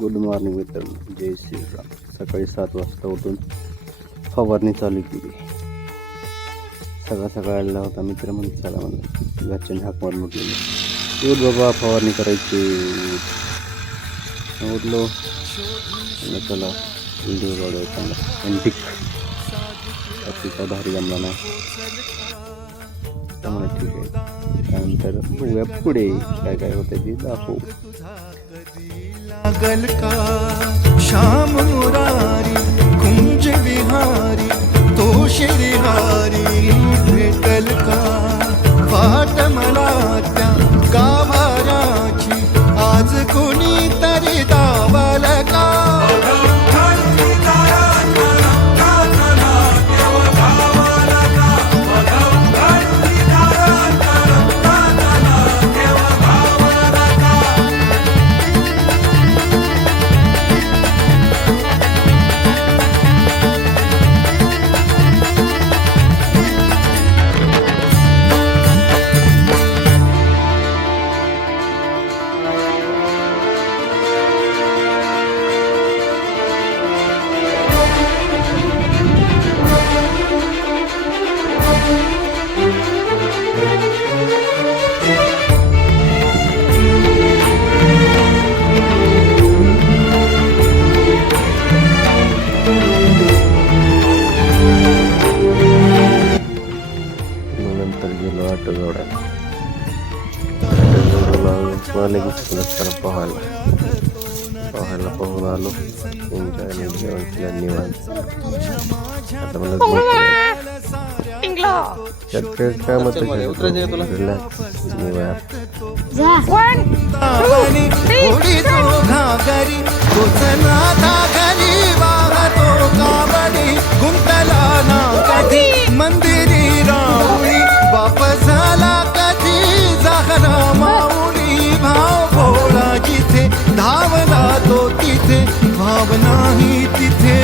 Good morning मित्रांनो, जय श्रीराम. सकाळी 7 वाजता उठून फवारणी चालू केली. सकाळ आलेला होता मित्र म्हणून चला म्हणलं घरच्यांनी हाक मारून उठलेलं उठ बाबा फवारणी करायची. उठलो म्हणलं चला व्हिडिओ काढायचा एंटिक अतिशय भारी जमला नाही त्यामुळे ठीक आहे. त्यानंतर बघूया पुढे काय काय होतं ते दाखवू. लागल का श्याम मुरारी कुंज विहारी तो श्रीहारी भेटल का वाट मला त्या गाभाराची आज कोणी तरी दावल का. नंतर गेलो आटोजोड्याला पाहायला पाहून आलो. एन्जॉय जेवण केलं निवांत. आता मला कामच रिलॅक्स निवांत. मंदिरी राऊळी बाप झाला कधी जागरा माऊली. भाव भोळा जिथे धावला तो तिथे भाव नाही तिथे